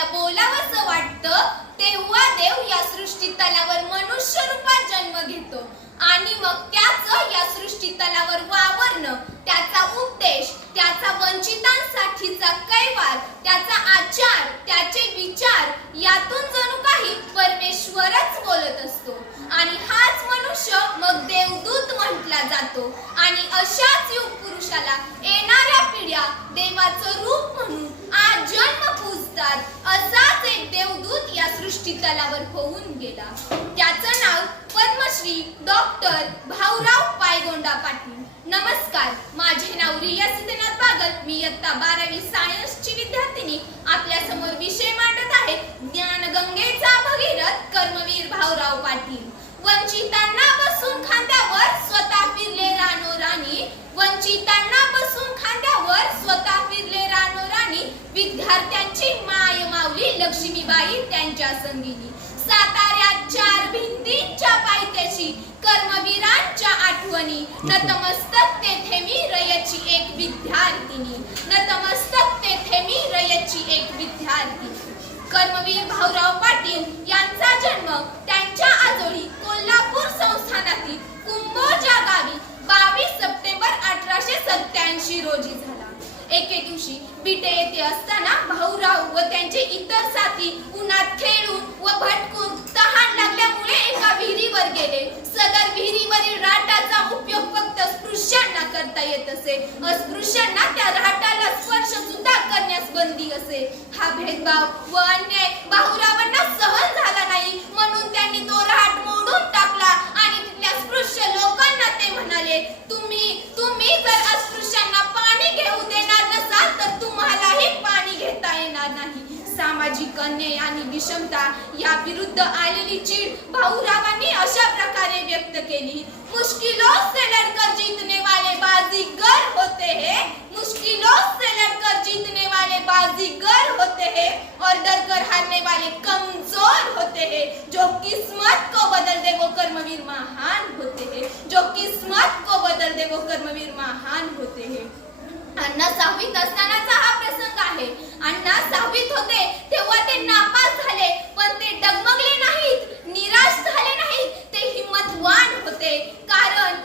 देवाला बोलावंसं वाटतं तेव्हा देव या सृष्टी तलावर मनुष्य रूपात जन्म घेतो आणि मग त्याचं या सृष्टी तलावर वावरणं, त्याचा उपदेश, त्याचा वंचितांसाठीचा कैवार, त्याचा आचार, त्याचे विचार यातून जणू काही परमेश्वरच बोलत असतो आणि हाच मनुष्य मग देवदूत म्हटला जातो आणि अशाच युग पुरुषाला येणाऱ्या पिढ्या देवाचं रूप म्हणून आज जन्म पूजतात. असाच एक देवदूत या सृष्टी तलावर होऊन गेला. त्याचं नाव पद्मश्री डॉक्टर भाऊराव पायगोंडा पाटील. नमस्कार, माझे नाव रिया सिद्धनाथ बागल. मी इयत्ता 12वी सायन्सची विद्यार्थिनी आपल्या समोर विषय मांडत आहे ज्ञानगंगेचा भगीरथ कर्मवीर भाऊराव पाटील. वंचितांना बसून खांद्यावर स्वतः फिरले रानोराणी, वंचितांना बसून खांद्यावर स्वतः फिरले रानोराणी, विद्यार्थ्यांची माय माऊली लक्ष्मीबाई त्यांच्या संगीनी. साताऱ्यात 4 भिंतींच्या पायथ्याशी कर्मवीरांच्या आठवणी, नतमस्तक तेथे मी रयची एक विद्यार्थिनी, नतमस्तक तेथे मी रयची एक विद्यार्थिनी. कर्मवीर भाऊराव पाटील यांचा जन्म त्यांच्या आजोळी कोल्हापूर संस्थानातील कुंभोजा गावी 22 सप्टेंबर 1887 रोजी झाला. एके दिवशी बिटे येथे असताना भाऊराव व त्यांचे इतर साथी उन्हात खेळून व भटकून तहान लागल्यामुळे एका विहिरीवर गेले. सदर विहिरीवरील राटाचा उपयोग फक्त स्पृश्यांना करता येत असे. अस्पृश्यांना त्या राटाला स्पर्श सुद्धा करण्यास बंदी असे. हा भेदभाव व अन्याय भाऊरावांना सहन झाला नाही, म्हणून त्यांनी तो राट मोडून टाकला आणि तिथल्या स्पृश्य लोकांना ते म्हणाले, तुम्ही जर अस्पृश्यांना पाणी घेऊ देणार नसाल तर तुम्हालाही पाणी घेता येणार नाही. सामाजिक अन्याय आणि विषमता या विरुद्ध आलेली चीड भाऊरावांनी अशा प्रकारे व्यक्त केली. मुश्किलों से लड़कर जीतने वाले बाजीगर होते हैं, मुश्किलों से लड़कर जीतने वाले बाजीगर होते हैं और डरकर हारने वाले कमजोर होते हैं. जो किस्मत को बदल दे वो कर्मवीर महान होते हैं, जो किस्मत को बदल दे वो कर्मवीर महान होते हैं. अण्णा 6वीत असतानाचा हा प्रसंग आहे. अण्णा 6वीत होते तेव्हा ते नापास झाले, पण ते डगमगले नाहीत, निराश झाले नाहीत, ते हिम्मतवान होते. कारण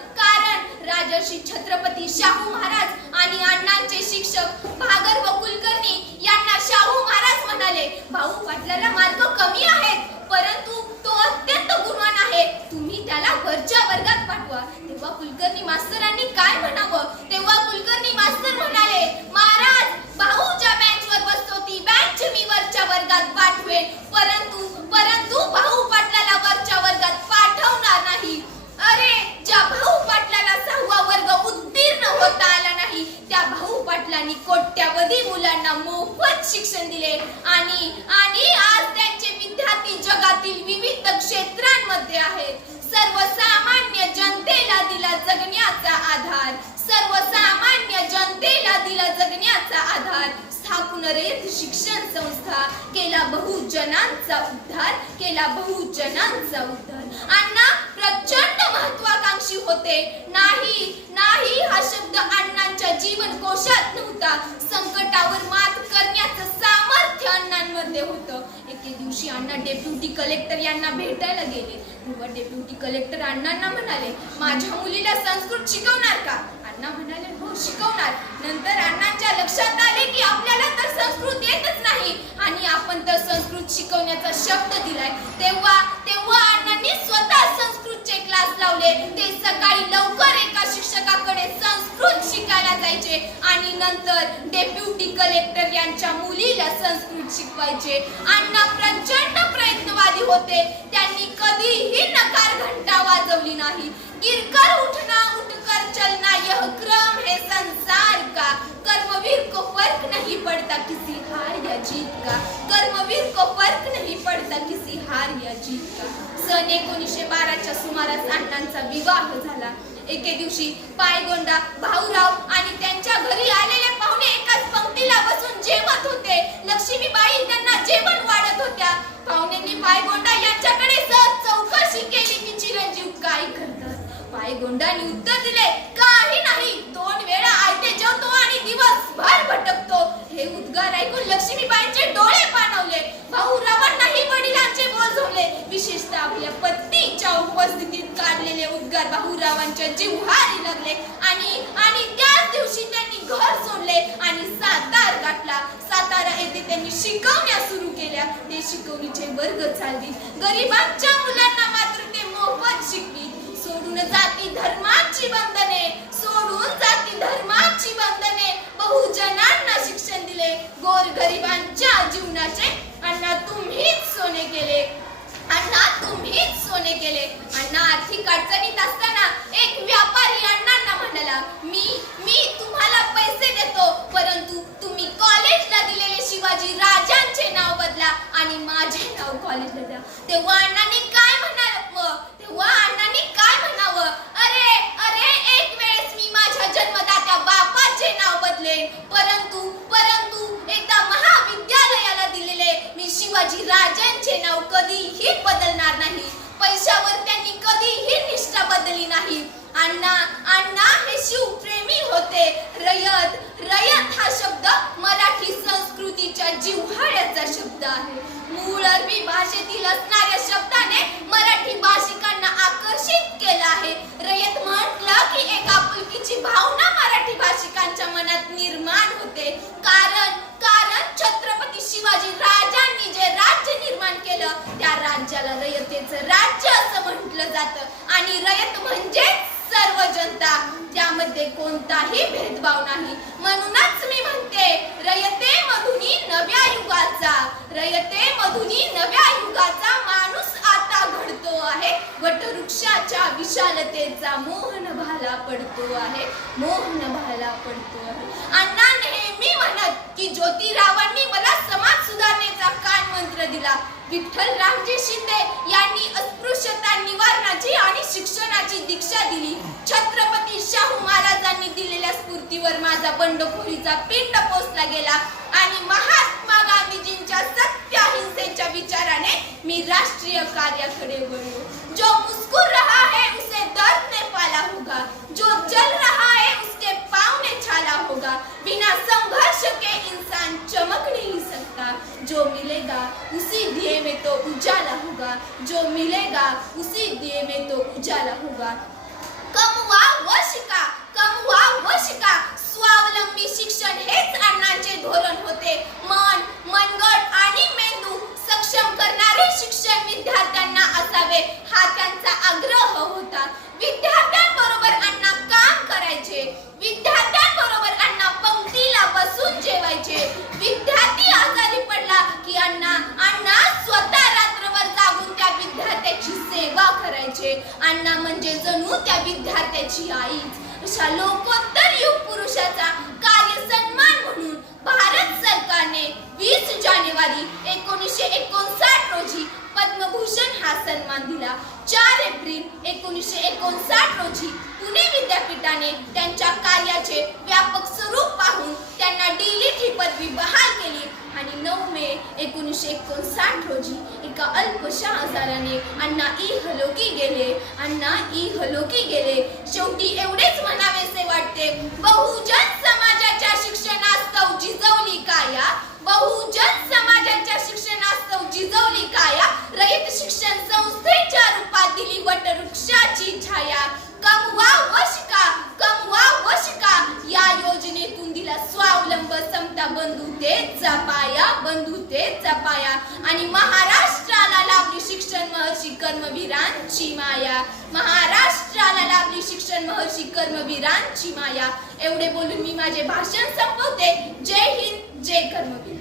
राजर्षी छत्रपती शाहू महाराज आणि अण्णांचे शिक्षक भागर व कुलकर्णी यांना शाहू महाराज म्हणाले, भाऊ पाटलाला मार्क कमी आहेत, परंतु तो अत्यंत गुणवान आहे, तुम्ही त्याला वरच्या वर्गात पाठवा. तेव्हा कुलकर्णी मास्तरांनी काय म्हणावं? तेव्हा कुलकर्णी मास्तर म्हणाले, महाराज, भाऊ ज्या बेंचवर बसतो ती बेंच मी वरच्या वर्गात पाठवेन, परंतु भाऊ पाटलाला वरच्या वर्गात पाठवणार नाही. अरे, ज्या भाऊ पाटलाला 6वा वर्ग उत्तीर्ण होता आला नाही त्या भाऊ पाटलांनी कोट्यावधी मुलांना मोफत शिक्षण दिले आणि आज त्यांचे विद्यार्थी जगातील विविध क्षेत्रांमध्ये आहेत. सर्वसामान्य जनतेला दिला जगण्याचा आधार, सर्वसामान्य जनतेला दिला जगण्याचा आधार. स्थापून रयत शिक्षण संस्था, केला बहुजनांचा उद्धार, केला बहुजनांचा उद्धार. अण्णा प्रचंड महत्वाकांक्षी होते. नाही हा शब्द अण्णांच्या जीवन कोशात नव्हता. संकटावर मात करण्याचं सामर्थ्य अण्णांमध्ये होतं. एके दिवशी अण्णा डेप्युटी कलेक्टर यांना भेटायला गेले. तेव्हा डेप्युटी कलेक्टर अण्णांना म्हणाले, माझ्या मुलीला संस्कृत शिकवणार का? अण्णा म्हणाले, हो शिकवणार. नंतर अण्णांच्या लक्षात आले की आपल्याला तर संस्कृत येतच नाही आणि आपण तर संस्कृत शिकवण्याचा शब्द दिलाय. तेव्हा अण्णांनी स्वतः संस्कृतचे क्लास लावले. ते सकाळी लवकर एका शिक्षकाकडे संस्कृत शिकायला जायचे आणि नंतर डेप्युटी कलेक्टर यांच्या मुलीला संस्कृत शिकवायचे. अण्णा प्रचंड प्रयत्नवादी होते. त्यांनी कधीही नकार घंटा वाजवली नाही. गिरकर उठना उठकर चलना यह क्रम है संसार का, कर्मवीर को फर्क नहीं पड़ता किसी हार या जीत का, कर्मवीर को फर्क नहीं पड़ता किसी हार या जीत का. सन 1912च्या सुमारास अण्णांचा विवाह झाला. एके दिवशी पायगोंडा भाऊराव आणि त्यांच्या घरी आलेले पाहुणे एकाच पंक्तीला बसून जेवत होते. लक्ष्मीबाई त्यांना जेवण वाढत होत्या. पाहुण्यांनी पायगोंडा यांच्याकडे सहज चौकशी केली की चिरंजीव काय करतात? पायगोंडाने उत्तर दिले, काही नाही, 2 वेळा आयते जेवतो आणि दिवसभर भटकतो. हे उद्गार ऐकून लक्ष्मीबाईंचे डोळे पाणावले. जिव्हारी लागले आणि त्याच दिवशी त्यांनी घर सोडले आणि सातारा गाठला. सातारा येथे त्यांनी शिकवण्या सुरू केल्या. ते शिकवणीचे वर्ग चालवीत. गरिबांच्या मुलांना मात्र ते मोफत शिकवीत. सोडून जाती धर्माची बंधने, सोडून जाती धर्माची बंधने, बहुजनांना शिक्षण दिले. गोरगरिबांच्या जीवनाचे अण्णा तुम्हीच सोने केले. अण्णा तुम्हीच सोने केले. अण्णा आर्थिक अडचणीत असताना एक व्यापारी अण्णांना म्हणाला, मी तुम्हाला पैसे देतो, परंतु तुम्ही कॉलेजला दिलेले शिवाजी राजांचे नाव बदला आणि माझे नाव कॉलेजला द्या. तेव्हा अण्णांनी काय म्हणावं? अरे एक वेळेस मी माझ्या जन्मदात्या बापाचे नाव बदलेन, परंतु एकदा महाविद्यालयाला दिलेले मी शिवाजी राजांचे नाव कधीही बदलणार नाही. पैशावर त्यांनी कधीही निष्ठा बदलली नाही. अण्णा हे शिवप्रेमी होते. रयत हा शब्द मराठी संस्कृतीच्या जिव्हाळ्याचा शब्द आहे. मूळ अरबी भाषेतील असणाऱ्या शब्दाने मराठी भाषिकांना आकर्षित केलं आहे. रयत म्हटलं की एक आपुलकीची भावना मराठी भाषिकांच्या मनात निर्माण होते. कारण छत्रपती शिवाजी राजांनी जे राज्य निर्माण केलं त्या राज्याला रयतेचं राज्य असं म्हटलं जातं. आणि रयत म्हणजेच सर्व जनता, त्यामध्ये कोणताही भेदभाव नाही. म्हणूनच मी म्हणते रयतेमधुनी नव्या युगाचा माणूस आता घडतो आहे. वटवृक्षाच्या विशालतेचा मोहन भाला पडतो आहे. अण्णा नेहमी म्हणत की ज्योतिरावांनी मला समाज सुधारणेचा कान मंत्र दिला. विठ्ठल रामजी शिंदे यांनी अस्पृश्यता निवारणाची आणि शिक्षणाची दीक्षा दिली. छत्रपती शाहू महाराजांनी दिलेल्या स्फूर्तीवर माझा बंडखोरीचा पिंड पोचला गेला आणि महात्मा गांधीजींच्या सत्य अहिंसेच्या विचाराने मी राष्ट्रीय कार्याकडे वळलो. जो मुस्कुर रहा है उसे दर्द ने पाला होगा, जो जल रहा है उसके पाँव ने छाला होगा. बिना संघर्ष के इंसान चमक नहीं सकता. जो मिलेगा उसी दिए में तो उजाला होगा, जो मिलेगा उसी दिए में तो उजाला होगा. कमवा व शिका, स्वावलंबी शिक्षण हेच अण्णांचे धोरण होते. मनगट आणि मेंदू सक्षम करणारे शिक्षण विद्यार्थ्यांना असावे हा त्यांचा आग्रह होता. विद्यार्थ्यांबरोबर अण्णा काम करायचे. विद्यार्थ्यांबरोबर अण्णा पंक्तीला बसून जेवायचे. विद्यार्थी आजारी पडला की अण्णा स्वतः रात्रभर जागून त्या विद्यार्थ्याची सेवा करायचे. अण्णा म्हणजे जणू त्या विद्यार्थ्याची आईच. अशा लोकोत्तर युग पुरुषाचा कार्य सन्मान म्हणून भारत सरकारने 20 जानेवारी 1959 रोजी पद्मभूषण हा सन्मान दिला. 4 एप्रिल 1959 रोजी पुणे विद्यापीठाने त्यांच्या कार्याचे व्यापक स्वरूप पाहून त्यांना डीलिट ही पदवी बहाल केली आणि 9 मे 1959 रोजी एका अल्पशा आजाराने अण्णा इहलोकी गेले. शेवटी एवढेच म्हणावेसे वाटते, बहुजन समाजाच्या शिक्षणास्तव जिजवली काया, रयत शिक्षण संस्थेच्या रूपात दिली वटवृक्षाची छाया. कमवा व शिका या योजनेतून दिला स्वावलंब, समता, बंधुतेचा पाया आणि महाराष्ट्राला लाभली शिक्षण महर्षी कर्मवीरांची माया. एवढे बोलून मी माझे भाषण संपवते. जय हिंद, जय कर्मवीर.